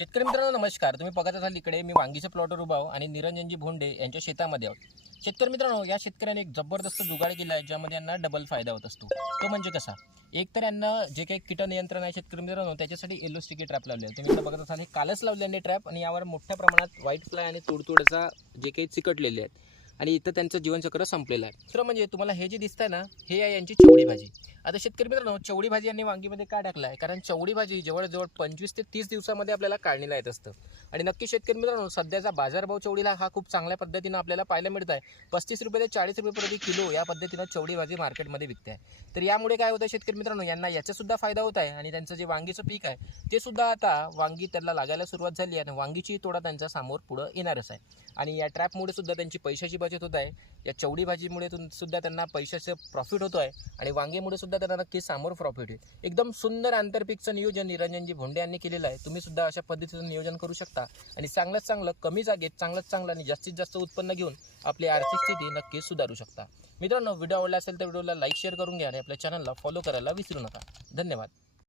शेतकरी मित्रांनो नमस्कार. तुम्ही बघत असाल इकडे मी वांगीच्या प्लॉटवर उभा आहो आणि निरंजनजी भोंडे यांच्या शेतामध्ये आहोत. शेतकरी मित्रांनो, या शेतकऱ्याने एक जबरदस्त जुगाड केला आहे ज्यामध्ये यांना डबल फायदा होत असतो. तो म्हणजे कसा? एक तर यांना जे काही कीट नियंत्रण आहे शेतकरी मित्रांनो त्याच्यासाठी येलो स्टिकी ट्रॅप लावले आहे. तुम्ही बघत असाल हे कालच लावलेले ट्रॅप आणि यावर मोठ्या प्रमाणात व्हाईट फ्लाय आणि तुडतुड्याचा जे काही चिकटलेले आहेत आणि इथं त्यांचं जीवनचक्र संपलेलं आहे. दुसरं म्हणजे तुम्हाला हे जे दिसतंय ना, हे आहे यांची चवडी भाजी. आता शेतकरी मित्रांनो, चवडी भाजी यांनी वांगीमध्ये का टाकला आहे? कारण चवडी भाजी जवळजवळ 25 ते 30 दिवसामध्ये आपल्याला काढणीला येत असतं. आणि नक्की शेतकरी मित्रांनो, सध्याचा बाजारभाव चवडीला हा खूप चांगल्या पद्धतीनं आपल्याला पाहायला मिळत आहे. 35 रुपये ते 40 रुपये प्रति किलो या पद्धतीनं चवडी भाजी मार्केटमध्ये विकते आहे. तर यामुळे काय होतं शेतकरी मित्रांनो, यांना याचा सुद्धा फायदा होत आहे आणि त्यांचं जे वांगीचं पीक आहे ते सुद्धा आता वांगी त्याला लागायला सुरुवात झाली आहे आणि वांगीची तोडा त्यांच्या समोर पुढं येणारच आहे. आणि या ट्रॅपमुळे सुद्धा त्यांची पैशाची बचत होत आहे. या चवडी भाजीमुळे सुद्धा त्यांना पैशाचं प्रॉफिट होतो आहे आणि वांगीमुळे सुद्धा त्यांना नक्की समोर प्रॉफिट होईल. एकदम सुंदर आंतरपीकचं नियोजन निरंजनजी भोंडे यांनी केलेलं आहे. तुम्ही सुद्धा अशा पद्धतीचं नियोजन करू शकता आणि चांगल्यात चांगलं कमी जागेत चांगलं आणि जास्तीत जास्त उत्पन्न घेऊन आपली आर्थिक स्थिती नक्कीच सुधारू शकता. मित्रांनो, व्हिडिओ आवडला असेल तर व्हिडिओला लाईक शेअर करून घ्या आणि आपल्या चॅनलला फॉलो करायला विसरू नका. धन्यवाद.